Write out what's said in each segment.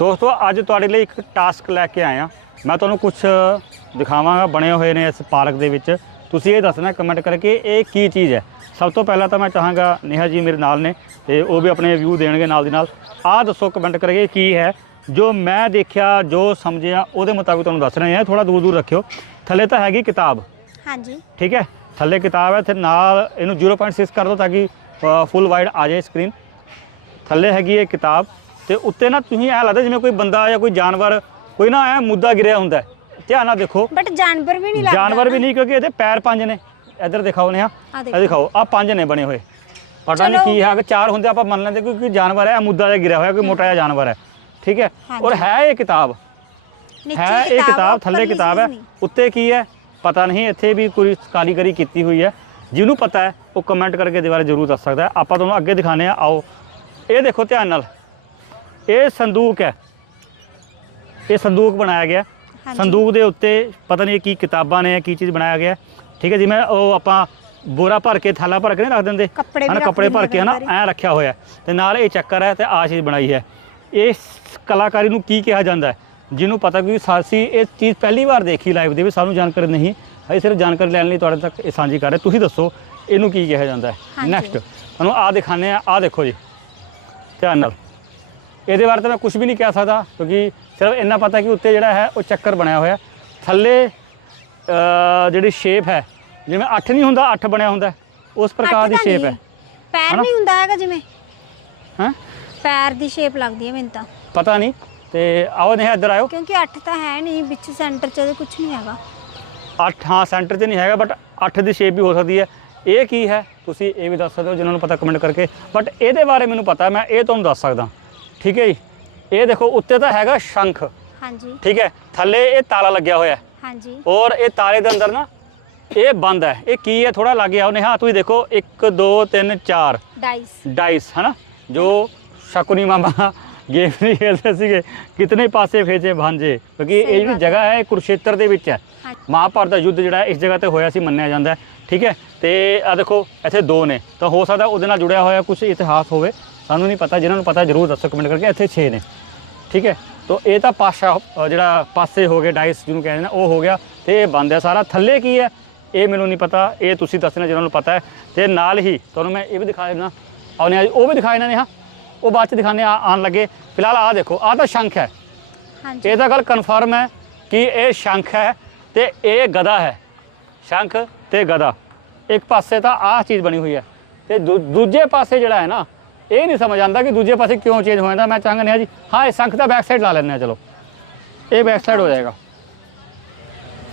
ਦੋਸਤੋ ਅੱਜ ਤੁਹਾਡੇ ਲਈ ਇੱਕ ਟਾਸਕ ਲੈ ਕੇ ਆਇਆ ਮੈਂ ਤੁਹਾਨੂੰ ਕੁਝ ਦਿਖਾਵਾਂਗਾ ਬਣੇ ਹੋਏ ਨੇ ਇਸ ਪਾਰਕ ਦੇ ਵਿੱਚ। ਤੁਸੀਂ ਇਹ ਦੱਸਣਾ ਕਮੈਂਟ ਕਰਕੇ ਇਹ ਕੀ ਚੀਜ਼ ਹੈ। ਸਭ ਤੋਂ ਪਹਿਲਾਂ ਤਾਂ ਮੈਂ ਚਾਹਾਂਗਾ ਨੇਹਾ ਜੀ ਮੇਰੇ ਨਾਲ ਨੇ ਤੇ ਉਹ ਵੀ ਆਪਣੇ ਵਿਊ ਦੇਣਗੇ ਨਾਲ ਦੀ ਨਾਲ। ਆਹ ਦੱਸੋ ਕਮੈਂਟ ਕਰਕੇ ਕੀ ਹੈ। ਜੋ ਮੈਂ ਦੇਖਿਆ ਜੋ ਸਮਝਿਆ ਉਹਦੇ ਮੁਤਾਬਿਕ ਤੁਹਾਨੂੰ ਦੱਸ ਰਹੇ ਹਾਂ। ਥੋੜਾ ਦੂਰ ਦੂਰ ਰੱਖਿਓ। ਥੱਲੇ ਤਾਂ ਹੈਗੀ ਕਿਤਾਬ। ਹਾਂਜੀ। ਠੀਕ ਹੈ? ਥੱਲੇ ਕਿਤਾਬ ਹੈ ਤੇ ਨਾਲ ਇਹਨੂੰ 0.6 ਕਰ ਦਿਓ ਤਾਂ ਕਿ ਫੁੱਲ ਵਾਈਡ ਆ ਜਾਏ ਸਕਰੀਨ ਥੱਲੇ ਹੈਗੀ ਇਹ ਕਿਤਾਬ। ਤੇ ਉੱਤੇ ਨਾ ਤੁਸੀਂ ਐ ਲੱਗਦਾ ਜਿਵੇਂ ਕੋਈ ਬੰਦਾ ਜਾਂ ਕੋਈ ਜਾਨਵਰ ਕੋਈ ਨਾ ਐ ਮੁੱਦਾ ਗਿਰਿਆ ਹੁੰਦਾ ਹੈ। ਧਿਆਨ ਨਾਲ ਦੇਖੋ। ਬਟ ਜਾਨਵਰ ਵੀ ਨਹੀਂ ਲੱਗਦਾ ਜਾਨਵਰ ਵੀ ਨਹੀਂ ਕਿਉਂਕਿ ਇਹਦੇ ਪੈਰ ਪੰਜ ਨੇ। ਇੱਧਰ ਦਿਖਾਓ ਨੇ ਆ ਆਹ ਇਹ ਦੇਖੋ। ਦਿਖਾਓ ਆ ਪੰਜ ਨੇ ਬਣੇ ਹੋਏ। ਪਤਾ ਨਹੀਂ। ਕੀ ਹੈ ਅਗਰ ਚਾਰ ਹੁੰਦੇ ਆਪਾਂ ਮੰਨ ਲੈਂਦੇ ਕੋਈ ਜਾਨਵਰ ਹੈ ਮੁੱਦਾ ਜਿਹਾ ਗਿਰਿਆ ਹੋਇਆ ਕੋਈ ਮੋਟਾ ਜਿਹਾ ਜਾਨਵਰ ਹੈ। ਠੀਕ ਹੈ? ਹਾਂਜੀ। ਔਰ ਹੈ ਇਹ ਕਿਤਾਬ। ਨੀਚੇ ਹੈ ਇਹ ਕਿਤਾਬ ਥੱਲੇ ਕਿਤਾਬ ਹੈ। ਨਹੀਂ। ਉੱਤੇ ਕੀ ਹੈ? ਪਤਾ ਨਹੀਂ ਇੱਥੇ ਵੀ ਕੋਈ ਕਾਰੀਗਰੀ ਕੀਤੀ ਹੋਈ ਹੈ। ਜਿਹਨੂੰ ਪਤਾ ਹੈ ਉਹ ਕਮੈਂਟ ਕਰਕੇ ਇਹਦੇ ਬਾਰੇ ਜ਼ਰੂਰ ਦੱਸ ਸਕਦਾ ਹੈ। ਆਪਾਂ ਤੁਹਾਨੂੰ ਅੱਗੇ ਦਿਖਾਣੇ ਆ ਆਓ। ਇਹ ਦੇਖੋ ਧਿਆਨ ਨਾਲ। ਇਹ ਸੰਦੂਕ ਹੈ। ਇਹ ਸੰਦੂਕ ਬਣਾਇਆ ਗਿਆ। ਸੰਦੂਕ ਦੇ ਉੱਤੇ ਪਤਾ ਨਹੀਂ ਇਹ ਕੀ ਕਿਤਾਬਾਂ ਨੇ ਕੀ ਚੀਜ਼ ਬਣਾਇਆ ਗਿਆ। ਠੀਕ ਹੈ ਜਿਵੇਂ ਉਹ ਆਪਾਂ ਬੋਰਾ ਭਰ ਕੇ ਥਾਲਾ ਭਰ ਕੇ ਨਹੀਂ ਰੱਖ ਦਿੰਦੇ। ਹਨਾ ਕੱਪੜੇ ਭਰ ਕੇ ਹਨਾ। ਐ ਰੱਖਿਆ ਹੋਇਆ। ਤੇ ਨਾਲ ਇਹ ਚੱਕਰ ਹੈ ਤੇ ਆ ਚੀਜ਼ ਬਣਾਈ ਹੈ। ਇਸ ਕਲਾਕਾਰੀ ਨੂੰ ਕੀ ਕਿਹਾ ਜਾਂਦਾ ਹੈ? ਜਿਹਨੂੰ ਪਤਾ ਕਿ ਸਾਸੀ ਇਹ ਚੀਜ਼ ਪਹਿਲੀ ਵਾਰ ਦੇਖੀ ਲਾਈਵ ਦੇ ਵਿੱਚ ਸਾਨੂੰ ਜਾਣਕਾਰੀ ਨਹੀਂ। ਅਸੀਂ ਸਿਰਫ ਜਾਣਕਾਰੀ ਲੈਣ ਲਈ ਤੁਹਾਡੇ ਤੱਕ ਇਹ ਸਾਂਝੀ ਕਰ ਰਹੇ ਤੁਸੀਂ ਦੱਸੋ ਇਹਨੂੰ ਕੀ ਕਿਹਾ ਜਾਂਦਾ ਹੈ। ਨੈਕਸਟ ਤੁਹਾਨੂੰ ਆ ਦਿਖਾਣੇ ਆ ਆ ਦੇਖੋ ਜੀ। ਧਿਆਨ ਨਾਲ। ਇਹਦੇ ਬਾਰੇ ਤਾਂ ਮੈਂ ਕੁਝ ਵੀ ਨਹੀਂ ਕਹਿ ਸਕਦਾ ਕਿਉਂਕਿ ਸਿਰਫ ਇੰਨਾ ਪਤਾ ਕਿ ਉੱਤੇ ਜਿਹੜਾ ਹੈ ਉਹ ਚੱਕਰ ਬਣਿਆ ਹੋਇਆ ਥੱਲੇ ਜਿਹੜੀ ਸ਼ੇਪ ਹੈ ਜਿਵੇਂ 8 ਨਹੀਂ ਹੁੰਦਾ 8 ਬਣਿਆ ਹੁੰਦਾ ਉਸ ਪ੍ਰਕਾਰ ਦੀ ਸ਼ੇਪ ਨਹੀਂ। ਹੈ। ਪੈਰ? ਨਹੀਂ ਹੁੰਦਾ ਹੈਗਾ ਜਿਵੇਂ? ਹਾਂ? ਪੈਰ ਦੀ ਸ਼ੇਪ ਲੱਗਦੀ ਹੈ ਮੈਨੂੰ ਤਾਂ। ਪਤਾ ਨਹੀਂ ਤੇ ਆਓ ਨੇ ਇੱਧਰ ਆਇਓ। ਕਿਉਂਕਿ 8 ਤਾਂ ਹੈ ਨਹੀਂ ਵਿੱਚ ਸੈਂਟਰ 'ਚ ਉਹਦੇ ਕੁਝ ਨਹੀਂ ਹੈਗਾ। 8 ਹਾਂ ਸੈਂਟਰ 'ਤੇ ਨਹੀਂ ਹੈਗਾ ਬਟ 8 ਦੀ ਸ਼ੇਪ ਵੀ ਹੋ ਸਕਦੀ ਹੈ। ਇਹ ਕੀ ਹੈ? ਤੁਸੀਂ ਇਹ ਵੀ ਦੱਸ ਸਕਦੇ ਹੋ ਜਿਨ੍ਹਾਂ ਨੂੰ ਪਤਾ ਕਮੈਂਟ ਕਰਕੇ। ਬਟ ਇਹਦੇ ਬਾਰੇ ਮੈਨੂੰ ਪਤਾ ਮੈਂ ਇਹ ਤੁਹਾਨੂੰ ਦੱਸ ਸਕਦਾ। ਠੀਕ ਹੈ ਜੀ? ਇਹ ਦੇਖੋ ਉੱਤੇ ਤਾਂ ਹੈਗਾ ਸ਼ੰਖ। ਹਾਂਜੀ। ਠੀਕ ਹੈ? ਥੱਲੇ ਇਹ ਤਾਲਾ ਲੱਗਿਆ ਹੋਇਆ ਹੈ। ਹਾਂਜੀ। ਔਰ ਇਹ ਤਾਲੇ ਦੇ ਅੰਦਰ ਨਾ ਇਹ ਬੰਦ ਹੈ। ਇਹ ਕੀ ਹੈ? ਥੋੜਾ ਲੱਗ ਆਓ। ਨੇ ਹਾਂ ਤੁਸੀਂ ਦੇਖੋ 1 2 3 4 ਡਾਈਸ ਡਾਈਸ ਹਨਾ? ਜੋ ਸ਼ਕੁਨੀ ਮਾਮਾ ਗੇਮ ਨਹੀਂ ਖੇਲਦੇ ਸੀਗੇ ਕਿਤਨੇ ਪਾਸੇ ਫੇਜੇ ਭਾਂਜੇ। ਕਿਉਂਕਿ ਇਹ ਜਿਹੜੀ। ਜਗ੍ਹਾ ਹੈ ਇਹ ਕੁਰੂਕਸ਼ੇਤਰ ਦੇ ਵਿੱਚ ਹੈ। ਮਹਾਭਾਰਤ ਦਾ ਯੁੱਧ ਜਿਹੜਾ ਇਸ ਜਗ੍ਹਾ ਤੇ ਹੋਇਆ ਸੀ ਮੰਨਿਆ ਜਾਂਦਾ ਹੈ। ਠੀਕ ਹੈ? ਤੇ ਆ ਦੇਖੋ ਇੱਥੇ ਦੋ ਨੇ। ਤਾਂ ਹੋ ਸਕਦਾ ਉਹਦੇ ਨਾਲ ਜੁੜਿਆ ਹੋਇਆ ਕੁਝ ਇਤਿਹਾਸ ਹੋਵੇ। ਸਾਨੂੰ ਨਹੀਂ ਪਤਾ ਜਿਨ੍ਹਾਂ ਨੂੰ ਪਤਾ ਜ਼ਰੂਰ ਦੱਸੋ ਕਮੈਂਟ ਕਰਕੇ ਇੱਥੇ 6 ਨੇ। ਠੀਕ ਹੈ? ਤਾਂ ਇਹ ਤਾਂ ਪਾਸ਼ਾ ਜਿਹੜਾ ਪਾਸੇ ਹੋ ਗਏ ਡਾਈਸ ਜਿਹਨੂੰ ਕਹਿੰਦੇ ਨੇ ਉਹ ਹੋ ਗਿਆ। ਤੇ ਇਹ ਬੰਦ ਹੈ ਸਾਰਾ। ਥੱਲੇ ਕੀ ਹੈ? ਇਹ ਮੈਨੂੰ ਨਹੀਂ ਪਤਾ। ਇਹ ਤੁਸੀਂ ਦੱਸਣਾ ਜਿਹਨਾਂ ਨੂੰ ਪਤਾ ਹੈ। ਤੇ ਨਾਲ ਹੀ ਤੁਹਾਨੂੰ ਮੈਂ ਇਹ ਵੀ ਦਿਖਾ ਦੇਣਾ ਆਉਨੇ ਆ ਉਹ ਵੀ ਦਿਖਾ ਇਹਨਾਂ ਨੇ ਹਾਂ। ਉਹ ਬਾਅਦ ਚ ਦਿਖਾਣੇ ਆਉਣ ਲੱਗੇ। ਫਿਲਹਾਲ ਆਹ ਦੇਖੋ ਆਹ ਤਾਂ ਸ਼ੰਖ ਹੈ। ਹਾਂਜੀ। ਇਹ ਤਾਂ ਗੱਲ ਕਨਫਰਮ ਹੈ ਕਿ ਇਹ ਸ਼ੰਖ ਹੈ ਤੇ ਇਹ ਗਦਾ ਹੈ। ਸ਼ੰਖ ਤੇ ਗਦਾ। ਇੱਕ ਪਾਸੇ ਤਾਂ ਆਹ ਚੀਜ਼ ਬਣੀ ਹੋਈ ਹੈ। ਤੇ ਦੂਜੇ ਪਾਸੇ ਜਿਹੜਾ ਹੈ ਨਾ ਇਹ ਨਹੀਂ ਸਮਝ ਆਉਂਦਾ ਕਿ ਦੂਜੇ ਪਾਸੇ ਕਿਉਂ ਚੇਂਜ ਹੋ ਜਾਂਦਾ। ਮੈਂ ਚਾਹਾਂਗਾ ਨਹੀਂ ਜੀ ਹਾਂ ਇਹ ਸ਼ੰਖ ਦਾ ਬੈਕ ਸਾਈਡ ਲਾ ਲੈਂਦੇ ਆ ਚਲੋ। ਇਹ ਬੈਕ ਸਾਈਡ ਹੋ ਜਾਏਗਾ।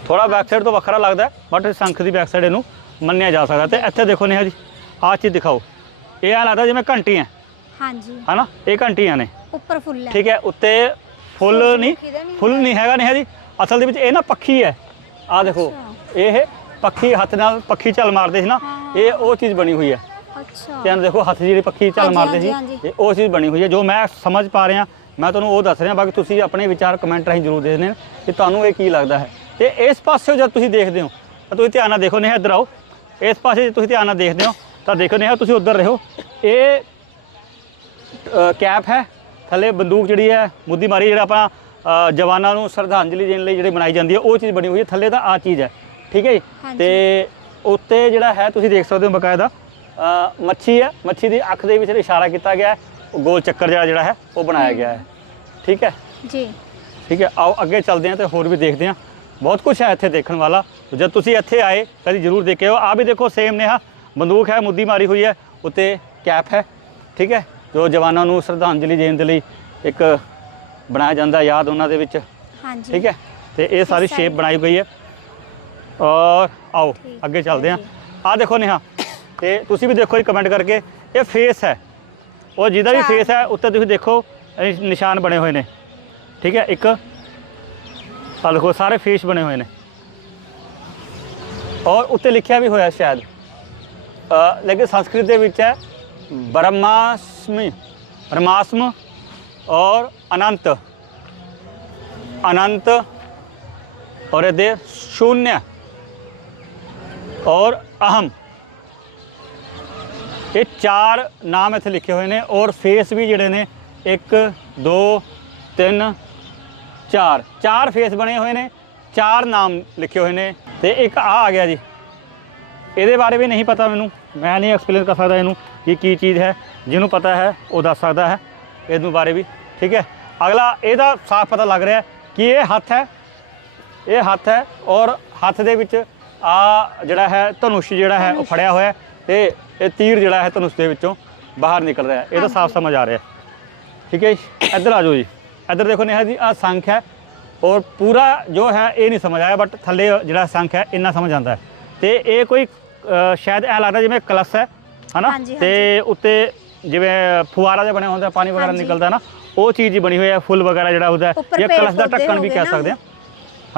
ਥੋੜਾ ਬੈਕ ਸਾਈਡ ਤੋਂ ਵੱਖਰਾ ਲੱਗਦਾ ਬਟ ਸ਼ੰਖ ਦੀ ਬੈਕ ਸਾਈਡ ਇਹਨੂੰ ਮੰਨਿਆ ਜਾ ਸਕਦਾ ਤੇ ਇੱਥੇ ਦੇਖੋ ਨੇਹਾ ਜੀ ਆਹ ਚੀਜ਼ ਦਿਖਾਓ। ਇਹ ਆ ਲੱਗਦਾ ਜਿਵੇਂ ਘੰਟੀਆਂ ਹਾਂਜੀ। ਹਨਾ? ਇਹ ਘੰਟੀਆਂ ਨੇ। ਉੱਪਰ ਫੁੱਲ ਹੈ। ਠੀਕ ਹੈ ਉੱਤੇ ਫੁੱਲ ਨਹੀਂ ਫੁੱਲ ਨਹੀਂ ਹੈਗਾ ਨਹੀਂ ਜੀ। ਅਸਲ ਦੇ ਵਿੱਚ ਇਹ ਨਾ ਪੱਖੀ ਹੈ। ਆ ਦੇਖੋ ਇਹ ਪੱਖੀ ਹੱਥ ਨਾਲ ਪੱਖੀ ਚੱਲ ਮਾਰਦੇ ਸੀ ਨਾ। ਇਹ ਉਹ ਚੀਜ਼ ਬਣੀ ਹੋਈ ਹੈ। ਅੱਛਾ। ਧਿਆਨ ਦੇਖੋ ਹੱਥ ਜਿਹੜੀ ਪੱਖੀ ਚੱਲ ਹਾਂਜੀ, ਮਾਰਦੇ ਸੀ ਹਾਂਜੀ। ਇਹ ਉਹ ਚੀਜ਼ ਬਣੀ ਹੋਈ ਹੈ ਜੋ ਮੈਂ ਸਮਝ ਪਾ ਰਿਹਾ ਮੈਂ ਤੁਹਾਨੂੰ ਉਹ ਦੱਸ ਰਿਹਾ ਬਾਕੀ ਤੁਸੀਂ ਆਪਣੇ ਵਿਚਾਰ ਕਮੈਂਟ ਰਾਹੀਂ ਜ਼ਰੂਰ ਦੇਣੇ ਕਿ ਤੁਹਾਨੂੰ ਇਹ ਕੀ ਲੱਗਦਾ ਹੈ। ਤੇ ਇਸ ਪਾਸੇ ਜਦ ਤੁਸੀਂ ਦੇਖਦੇ ਹੋ ਤਾਂ ਤੁਸੀਂ ਧਿਆਨ ਨਾਲ ਦੇਖੋ ਨਹੀਂ ਇੱਧਰ ਆਓ। ਇਸ ਪਾਸੇ ਜੇ ਤੁਸੀਂ ਧਿਆਨ ਨਾਲ ਦੇਖਦੇ ਹੋ ਤਾਂ ਦੇਖੋ ਨਹੀਂ ਤੁਸੀਂ ਉੱਧਰ ਰਹੋ। ਇਹ ਅ, ਕੈਪ ਹੈ। ਥੱਲੇ ਬੰਦੂਕ ਜਿਹੜੀ ਹੈ ਮੁੱਦੀ ਮਾਰੀ ਜਿਹੜਾ ਆਪਣਾ ਅ, ਜਵਾਨਾਂ ਨੂੰ ਸ਼ਰਧਾਂਜਲੀ ਦੇਣ ਲਈ ਜਿਹੜੀ ਬਣਾਈ ਜਾਂਦੀ ਹੈ ਉਹ ਚੀਜ਼ ਬਣੀ ਹੋਈ ਹੈ। ਥੱਲੇ ਤਾਂ ਆ ਚੀਜ਼ ਹੈ। ਠੀਕ ਹੈ ਜੀ? ਹਾਂਜੀ। ਤੇ ਉੱਤੇ ਜਿਹੜਾ ਹੈ ਤੁਸੀਂ ਦੇਖ ਸਕਦੇ ਹੋ ਬਕਾਇਦਾ ਮੱਛੀ ਹੈ। ਮੱਛੀ ਦੀ ਅੱਖ ਦੇ ਵਿੱਚ ਇਸ਼ਾਰਾ ਕੀਤਾ ਗਿਆ ਹੈ ਉਹ ਗੋਲ ਚੱਕਰ ਜਿਹੜਾ ਜਿਹੜਾ ਹੈ ਉਹ ਬਣਾਇਆ ਗਿਆ ਹੈ। ਠੀਕ ਹੈ? ਜੀ। ਠੀਕ ਹੈ ਆਓ ਅੱਗੇ ਚੱਲਦੇ ਹਾਂ ਤੇ ਹੋਰ ਵੀ ਦੇਖਦੇ ਹਾਂ। ਬਹੁਤ ਕੁਝ ਹੈ ਇੱਥੇ ਦੇਖਣ ਵਾਲਾ। ਜਦ ਤੁਸੀਂ ਇੱਥੇ ਆਏ ਕਦੀ ਜ਼ਰੂਰ ਦੇਖਿਓ। ਆ ਵੀ ਦੇਖੋ ਸੇਮ ਨੇਹਾ। ਬੰਦੂਕ ਹੈ ਮੁੱਦੀ ਮਾਰੀ ਹੋਈ ਹੈ ਉੱਤੇ ਕੈਪ ਹੈ। ਠੀਕ ਹੈ? ਜੋ ਜਵਾਨਾਂ ਨੂੰ ਸ਼ਰਧਾਂਜਲੀ ਦੇਣ ਦੇ ਲਈ ਇੱਕ ਬਣਾਇਆ ਜਾਂਦਾ ਯਾਦ ਉਹਨਾਂ ਦੇ ਵਿੱਚ। ਹਾਂਜੀ। ਠੀਕ ਹੈ? ਤੇ ਇਹ ਸਾਰੀ ਸ਼ੇਪ ਬਣਾਈ ਹੋਈ ਹੈ। ਔਰ ਆਓ ਅੱਗੇ ਚੱਲਦੇ ਹਾਂ। ਆ ਦੇਖੋ ਨੇਹਾ। ਤੇ ਤੁਸੀਂ ਵੀ ਦੇਖੋ ਜੀ ਕਮੈਂਟ ਕਰਕੇ। ਇਹ ਫੇਸ ਹੈ। ਉਹ ਜਿਹਦਾ ਵੀ। ਫੇਸ ਹੈ ਉੱਤੇ ਤੁਸੀਂ ਦੇਖੋ ਇਹ ਨਿਸ਼ਾਨ ਬਣੇ ਹੋਏ ਨੇ। ਠੀਕ ਹੈ ਇੱਕ ਆ ਦੇਖੋ ਸਾਰੇ ਫੇਸ ਬਣੇ ਹੋਏ ਨੇ। ਔਰ ਉੱਤੇ ਲਿਖਿਆ ਵੀ ਹੋਇਆ ਸ਼ਾਇਦ। ਅ, ਲੇਕਿਨ ਸੰਸਕ੍ਰਿਤ ਦੇ ਵਿੱਚ ਹੈ ਬ੍ਰਹਮਾਸਮੀ ਬ੍ਰਹਮਾਸਮ ਔਰ ਅਨੰਤ। ਅਨੰਤ ਔਰ ਇਹਦੇ ਸ਼ੂन्य ਔਰ ਅਹਮ। ਇਹ ਚਾਰ ਨਾਮ ਇੱਥੇ ਲਿਖੇ ਹੋਏ ਨੇ ਔਰ ਫੇਸ ਵੀ ਜਿਹੜੇ ਨੇ 1 2 ਤਿੰਨ, ਚਾਰ। ਚਾਰ ਫੇਸ ਬਣੇ ਹੋਏ ਨੇ, ਚਾਰ ਨਾਮ ਲਿਖੇ ਹੋਏ ਨੇ ਤੇ ਇੱਕ ਆ ਆ ਗਿਆ ਜੀ। ਇਹਦੇ ਬਾਰੇ ਵੀ ਨਹੀਂ ਪਤਾ ਮੈਨੂੰ, ਮੈਂ ਨਹੀਂ ਐਕਸਪਲੇਨ ਕਰ ਸਕਦਾ ਇਹਨੂੰ ਕਿ ਕੀ ਚੀਜ਼ ਹੈ, ਜਿਹਨੂੰ ਪਤਾ ਹੈ, ਉਹ ਦੱਸ ਸਕਦਾ ਹੈ। ਇਹਨੂੰ ਬਾਰੇ ਵੀ, ਠੀਕ ਹੈ? ਅਗਲਾ, ਇਹਦਾ ਸਾਫ਼ ਪਤਾ ਲੱਗ ਰਿਹਾ ਕਿ ਇਹ ਹੱਥ ਹੈ, ਇਹ ਹੱਥ ਹੈ ਔਰ ਹੱਥ ਦੇ ਵਿੱਚ ਆ ਜਿਹੜਾ ਹੈ ਧਨੁਸ਼ ਜਿਹੜਾ ਹੈ, ਉਹ ਫੜਿਆ ਹੋਇਆ ਹੈ ਤੇ ਇਹ ਤੀਰ ਜਿਹੜਾ ਹੈ ਧਨੁਸ਼ ਦੇ ਵਿੱਚੋਂ ਬਾਹਰ ਨਿਕਲ ਰਿਹਾ ਹੈ। ਇਹਦਾ ਸਾਫ਼ ਸਮਝ ਆ ਰਿਹਾ ਠੀਕ ਹੈ ਜੀ? ਇੱਧਰ ਆ ਜਾਓ ਜੀ। ਇੱਧਰ ਦੇਖੋ ਨੇਹਾ ਜੀ ਆ ਸੰਖ ਹੈ ਔਰ ਪੂਰਾ ਜੋ ਹੈ ਇਹ ਨਹੀਂ ਸਮਝ ਆਇਆ ਬਟ ਥੱਲੇ ਜਿਹੜਾ ਸੰਖ ਹੈ ਇੰਨਾ ਸਮਝ ਆਉਂਦਾ ਹੈ। ਤੇ ਇਹ ਕੋਈ ਸ਼ਾਇਦ ਐ ਲੱਗਦਾ ਜਿਵੇਂ ਕਲਸ ਹੈ ਹਨਾ? ਤੇ ਉੱਤੇ ਜਿਵੇਂ ਫੁਆਰਾ ਜਿਹਾ ਬਣਿਆ ਹੁੰਦਾ ਪਾਣੀ ਵਗੈਰਾ। ਨਿਕਲਦਾ ਨਾ ਉਹ ਚੀਜ਼ ਹੀ ਬਣੀ ਹੋਈ ਹੈ ਫੁੱਲ ਵਗੈਰਾ ਜਿਹੜਾ ਹੁੰਦਾ ਜਾਂ ਕਲਸ ਦਾ ਢੱਕਣ ਵੀ ਕਹਿ। ਸਕਦੇ ਹਾਂ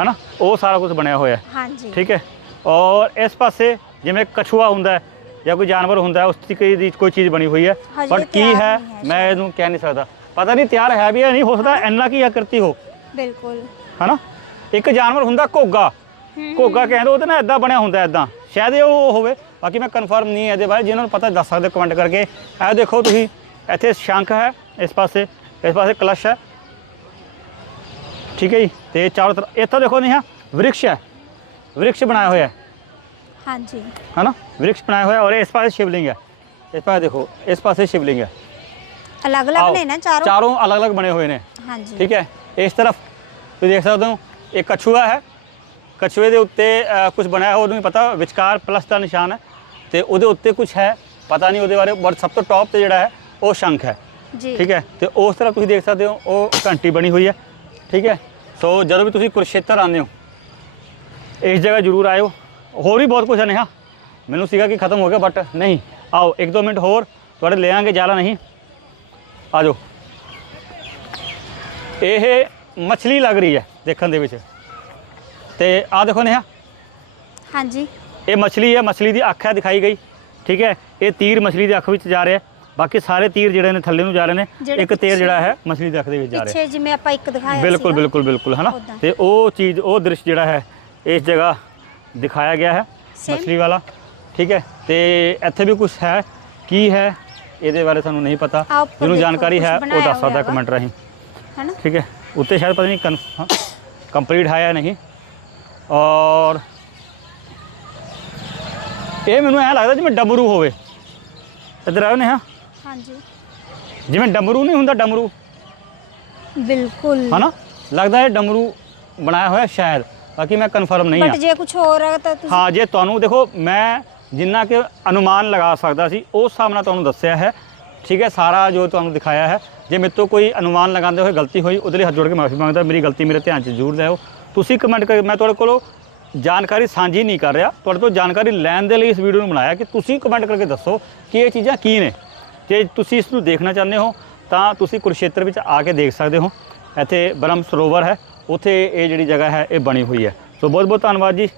ਹਨਾ? ਉਹ ਸਾਰਾ ਕੁਝ ਬਣਿਆ ਹੋਇਆ ਹੈ। ਹਾਂਜੀ। ਠੀਕ ਹੈ? ਔਰ ਇਸ ਪਾਸੇ ਜਿਵੇਂ ਕਛੂਆ ਹੁੰਦਾ ਹੈ ਜਾਂ ਕੋਈ ਜਾਨਵਰ ਹੁੰਦਾ ਹੈ ਉਸ ਦੀ ਕੋਈ ਦੀ ਕੋਈ ਚੀਜ਼ ਬਣੀ ਹੋਈ ਹੈ। ਹਜੇ ਪਰ ਕੀ ਤਿਆਰ ਹੈ ਨਹੀਂ ਹੈ ਮੈਂ ਇਹਨੂੰ ਕਹਿ ਨਹੀਂ ਸਕਦਾ। ਪਤਾ ਨਹੀਂ ਤਿਆਰ ਹੈ ਵੀ ਜਾਂ ਨਹੀਂ ਹੋ ਸਕਦਾ ਇੰਨਾ ਕੀ ਆਕਰਤੀ ਹੋ। ਬਿਲਕੁਲ। ਹਨਾ? ਇੱਕ ਜਾਨਵਰ ਹੁੰਦਾ ਘੋਗਾ। ਹੂੰ, ਘੋਗਾ ਕਹਿੰਦੇ ਉਹਦੇ ਨਾਲ ਇਦਾਂ ਬਣਿਆ ਹੁੰਦਾ ਇਦਾਂ ਸ਼ਾਇਦ ਇਹ ਉਹ ਹੋਵੇ। ਬਾਕੀ ਮੈਂ ਕਨਫਰਮ ਨਹੀਂ ਹੈ ਇਹਦੇ ਬਾਰੇ। ਜਿਹਨਾਂ ਨੂੰ ਪਤਾ ਦੱਸ ਸਕਦੇ ਕਮੈਂਟ ਕਰਕੇ। ਇਹ ਦੇਖੋ ਤੁਸੀਂ ਇੱਥੇ ਸ਼ੰਖ ਹੈ ਇਸ ਪਾਸੇ ਇਸ ਪਾਸੇ ਕਲਸ਼ ਹੈ। ਠੀਕ ਹੈ ਜੀ? ਤੇ ਚਾਰੋਂ ਤਰਫ ਇੱਥੇ ਦੇਖੋ ਨਹੀਂ ਵ੍ਰਿਕਸ਼ ਹੈ। ਵ੍ਰਿਕਸ਼ ਬਣਾਇਆ ਹੋਇਆ ਹੈ। ਹਾਂਜੀ। ਹਨਾ? ਵ੍ਰਿਕਸ਼ ਬਣਾਇਆ ਹੋਇਆ ਔਰ ਇਸ ਪਾਸੇ ਸ਼ਿਵਲਿੰਗ ਹੈ। ਇਸ ਪਾਸੇ ਦੇਖੋ ਇਸ ਪਾਸੇ ਸ਼ਿਵਲਿੰਗ ਹੈ। ਅਲੱਗ-ਅਲੱਗ ਆਓ, ਨੇ ਨਾ ਚਾਰੋਂ? ਚਾਰੋਂ ਅਲੱਗ-ਅਲੱਗ ਬਣੇ ਹੋਏ ਨੇ। ਹਾਂਜੀ। ਠੀਕ ਹੈ? ਇਸ ਤਰਫ ਤੁਸੀਂ ਦੇਖ ਸਕਦੇ ਹੋ ਇਹ ਕਛੂਆ ਹੈ। ਕਛੂਏ ਦੇ ਉੱਤੇ ਕੁਝ ਬਣਾਇਆ ਹੋਇਆ ਉਹਨੂੰ ਨਹੀਂ ਪਤਾ ਵਿਚਕਾਰ ਪਲੱਸ ਦਾ ਨਿਸ਼ਾਨ ਹੈ। ਤੇ ਉਹਦੇ ਉੱਤੇ ਕੁਝ ਹੈ ਪਤਾ ਨਹੀਂ ਉਹਦੇ ਬਾਰੇ ਬਟ ਸਭ ਤੋਂ ਟੌਪ ਤੇ ਜਿਹੜਾ ਹੈ ਉਹ ਸ਼ੰਖ ਹੈ। ਜੀ। ਠੀਕ ਹੈ? ਤੇ ਉਸ ਤਰ੍ਹਾਂ ਤੁਸੀਂ ਦੇਖ ਸਕਦੇ ਹੋ ਉਹ ਘੰਟੀ ਬਣੀ ਹੋਈ ਹੈ। ਠੀਕ ਹੈ? ਸੋ ਜਦੋਂ ਵੀ ਤੁਸੀਂ ਕੁਰਸ਼ੇਤਰ ਆਉਂਦੇ ਹੋ ਇਸ ਜਗ੍ਹਾ ਜ਼ਰੂਰ ਆਇਓ। ਹੋਰ ਵੀ ਬਹੁਤ ਕੁਝ ਹੈ ਨੇਹਾ। ਮੈਨੂੰ ਸੀਗਾ ਕਿ ਖਤਮ ਹੋ ਗਿਆ ਬਟ ਨਹੀਂ। ਆਓ ਇੱਕ ਦੋ ਮਿੰਟ ਹੋਰ ਤੁਹਾਡੇ ਲੈ ਆਂਗੇ ਜ਼ਿਆਦਾ ਨਹੀਂ। ਆ ਜਾਓ ਇਹ ਮੱਛਲੀ ਲੱਗ ਰਹੀ ਹੈ ਦੇਖਣ ਦੇ ਵਿੱਚ। ਤੇ ਆ ਦੇਖੋ ਨੇਹਾ। ਹਾਂਜੀ। ਇਹ ਮੱਛਲੀ ਹੈ ਮੱਛਲੀ ਦੀ ਅੱਖ ਹੈ ਦਿਖਾਈ ਗਈ। ਠੀਕ ਹੈ ਇਹ ਤੀਰ ਮੱਛਲੀ ਦੀ ਅੱਖ ਵਿੱਚ ਜਾ ਰਿਹਾ ਬਾਕੀ ਸਾਰੇ ਤੀਰ ਜਿਹੜੇ ਨੇ ਥੱਲੇ ਨੂੰ ਜਾ ਰਹੇ ਨੇ। ਇੱਕ ਤੀਰ ਜਿਹੜਾ ਹੈ ਮੱਛਲੀ ਦੀ ਅੱਖ ਦੇ ਵਿੱਚ ਜਾ ਰਿਹਾ ਪਿੱਛੇ ਜਿਵੇਂ ਆਪਾਂ ਇੱਕ ਦਿਖਾਇਆ ਬਿਲਕੁਲ। ਬਿਲਕੁਲ ਬਿਲਕੁਲ ਹਨਾ। ਤੇ ਉਹ ਚੀਜ਼ ਉਹ ਦ੍ਰਿਸ਼ ਜਿਹੜਾ ਹੈ ਇਸ ਜਗ੍ਹਾ ਦਿਖਾਇਆ ਗਿਆ ਹੈ ਮਛਲੀ ਵਾਲਾ। ਠੀਕ ਹੈ ਤੇ ਇੱਥੇ ਵੀ ਕੁਝ ਹੈ? ਕੀ ਹੈ? ਇਹਦੇ ਬਾਰੇ ਤੁਹਾਨੂੰ ਨਹੀਂ ਪਤਾ। ਜਿਹਨੂੰ ਜਾਣਕਾਰੀ ਹੈ ਉਹ ਦੱਸ ਸਕਦਾ ਕਮੈਂਟ ਰਾਹੀਂ। ਹੈਨਾ? ਠੀਕ ਹੈ ਉੱਤੇ ਸ਼ਾਇਦ ਪਤਾ ਨਹੀਂ ਕੰਪਲੀਟ ਹੈ ਜਾਂ ਨਹੀਂ। ਔਰ ਇਹ ਮੈਨੂੰ ਐ ਲੱਗਦਾ ਜਿਵੇਂ ਡਮਰੂ ਹੋਵੇ। ਇੱਧਰ ਆਓ ਨੇ ਹਾਂ ਹਾਂਜੀ। ਜਿਵੇਂ ਡਮਰੂ ਨਹੀਂ ਹੁੰਦਾ ਡਮਰੂ। ਬਿਲਕੁਲ। ਹਨਾ? ਲੱਗਦਾ ਇਹ ਡਮਰੂ ਬਣਾਇਆ ਹੋਇਆ ਸ਼ਾਇਦ। ਬਾਕੀ ਮੈਂ ਕਨਫਰਮ ਨਹੀਂ ਬਟ ਹਾਂ ਜੇ ਕੁਝ ਹੋਰ ਹੈ ਤਾਂ ਤੁਸੀਂ ਹਾਂ ਜੇ ਤੁਹਾਨੂੰ ਦੇਖੋ ਮੈਂ ਜਿੰਨਾ ਕਿ ਅਨੁਮਾਨ ਲਗਾ ਸਕਦਾ ਸੀ ਉਸ ਹਿਸਾਬ ਨਾਲ ਤੁਹਾਨੂੰ ਦੱਸਿਆ ਹੈ। ਠੀਕ ਹੈ ਸਾਰਾ ਜੋ ਤੁਹਾਨੂੰ ਦਿਖਾਇਆ ਹੈ। ਜੇ ਮੇਰੇ ਤੋਂ ਕੋਈ ਅਨੁਮਾਨ ਲਗਾਉਂਦੇ ਹੋਏ ਗਲਤੀ ਹੋਈ ਉਹਦੇ ਲਈ ਹੱਥ ਜੋੜ ਕੇ ਮਾਫੀ ਮੰਗਦਾ ਮੇਰੀ ਗਲਤੀ ਮੇਰੇ ਧਿਆਨ 'ਚ ਜ਼ਰੂਰ ਲਿਆਓ। ਤੁਸੀਂ ਕਮੈਂਟ ਕਰ ਮੈਂ ਤੁਹਾਡੇ ਕੋਲੋਂ ਜਾਣਕਾਰੀ ਸਾਂਝੀ ਨਹੀਂ ਕਰ ਰਿਹਾ। ਤੁਹਾਡੇ ਤੋਂ ਜਾਣਕਾਰੀ ਲੈਣ ਦੇ ਲਈ ਇਸ ਵੀਡੀਓ ਨੂੰ ਬਣਾਇਆ ਕਿ ਤੁਸੀਂ ਕਮੈਂਟ ਕਰਕੇ ਦੱਸੋ ਕਿ ਇਹ ਚੀਜ਼ਾਂ ਕੀ ਨੇ। ਜੇ ਤੁਸੀਂ ਇਸ ਨੂੰ ਦੇਖਣਾ ਚਾਹੁੰਦੇ ਹੋ ਤਾਂ ਤੁਸੀਂ ਕੁਰੂਕਸ਼ੇਤਰ ਵਿੱਚ ਆ ਕੇ ਦੇਖ ਸਕਦੇ ਹੋ। ਇੱਥੇ ਬ੍ਰਹਮ ਸਰੋਵਰ ਹੈ। ਉੱਥੇ ਇਹ ਜਿਹੜੀ ਜਗ੍ਹਾ ਹੈ ਇਹ ਬਣੀ ਹੋਈ ਹੈ। ਸੋ ਬਹੁਤ ਬਹੁਤ ਧੰਨਵਾਦ ਜੀ।